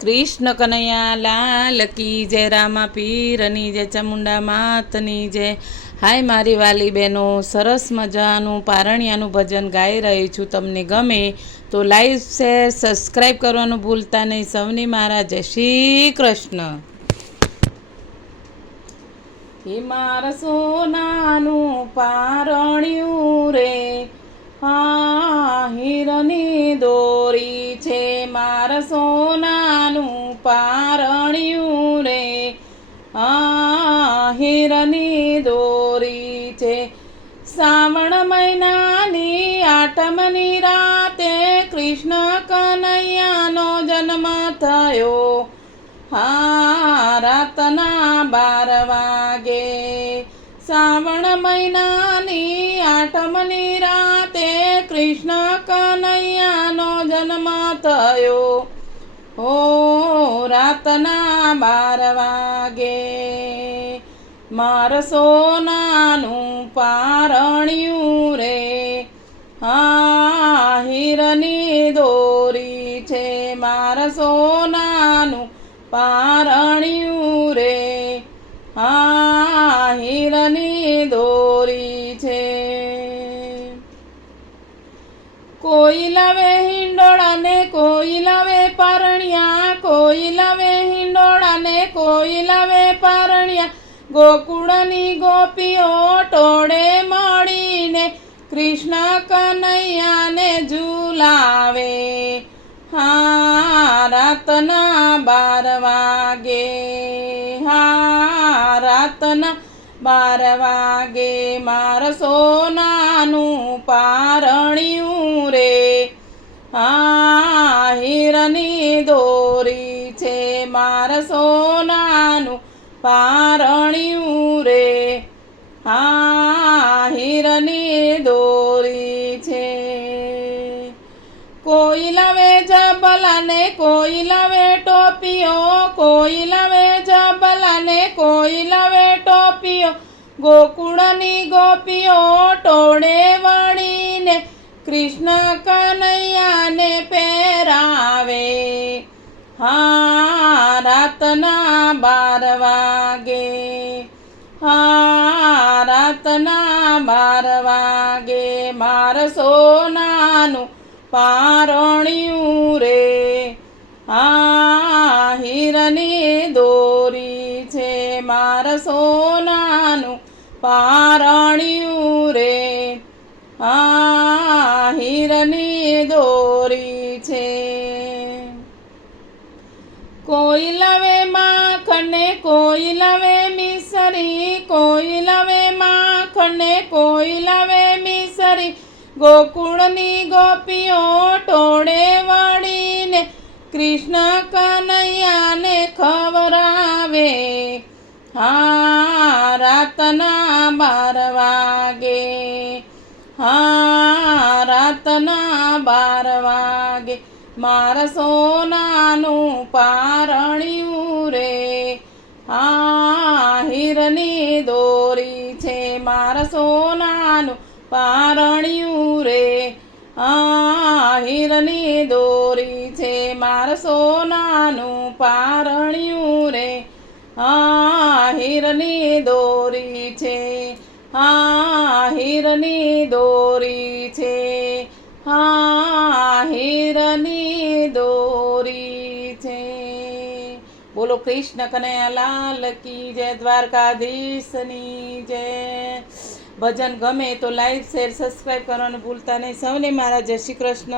કૃષ્ણ કનૈયા, લાલ કી જય, રામા પીરની જય, ચામુંડા માતની જય. હાય મારી વાલી બહેનો, સરસ મજાનું પારણિયાનું ભજન ગાઈ રહી છું તમને ગમે તો લાઈવ શેર સબસ્ક્રાઈબ કરવાનું ભૂલતા નહીં. સૌની મારા જય શ્રી કૃષ્ણ. મારા સોનાનું પારણ્યું રે, હા હીરની પારણ્યું રે હા હિરની દોરી છે. શ્રાવણ મહિનાની આઠમની રાતે કૃષ્ણ કનૈયાનો જન્મ થયો. હા રાતના બાર વાગે શ્રાવણ મહિનાની આઠમની રાતે કૃષ્ણ કનૈયાનો જન્મ થયો. હો રાતના બાર વાગે માર સોનાનું પારણ્યું રે હા હીરની દોરી છે માર સોનાનું પારણ્યું રે હા હીરની છે કોઈ લાવે હિંડોળાને કોઈ લાવે પારણિયા, કોઈ લાવે હિંડોળાને કોઈ લાવે પારણિયા. ગોકુળની ગોપીઓ ટોળે મળીને કૃષ્ણ કનૈયાને ઝુલાવે. હા, રાતના બાર વાગે બાર વાગે માર સોનાનું પારણ્યું રે. હા હિરની દોરી છે માર સોનાનું પારણ્યું રે. હા હિરની દોરી છે. કોઈ લાવે જબલાને, કોઈ લાવે ટોપીઓ, કોઈ લાવે ટોપીઓ ગોકુળની ગોપીઓ, ટોળે વળીને કૃષ્ણ કનૈયાને પહેરાવે. હા, રાતના બાર વાગે. હા, રાતના બાર વાગે માર સોનાનું પારણ્યું રે હા, હિરની દોરી છે માર સોનાનું પારણ્યું રે. આ હીરની દોરી છે. કોઈ લવે માખને કોઈ લવે મિસરી. કોઈ લવે માખને કોઈ લવે મિસરી. ગોકુળની ગોપીઓ ટોળે વળીને કૃષ્ણ કનૈયાને ખવરાવે હા, રાતના બાર વાગે. હા, રાતના બાર વાગે. મારા સોનાનું પારણ્યું રે હા, હીરની દોરી છે મારા સોનાનું પારણ્યું રે હા, હીરની દોરી છે મારા સોનાનું પારણ્યું રે આ હીરની દોરી છે. હા હીરની દોરી છે. હા હીરની દોરી છે. બોલો કૃષ્ણ કને લાલ કી જય દ્વારકાધીશની જય. ભજન ગમે તો લાઈક, શેર, સબસ્ક્રાઈબ કરવાનું ભૂલતા નહીં. સૌને મારા જય શ્રી કૃષ્ણ.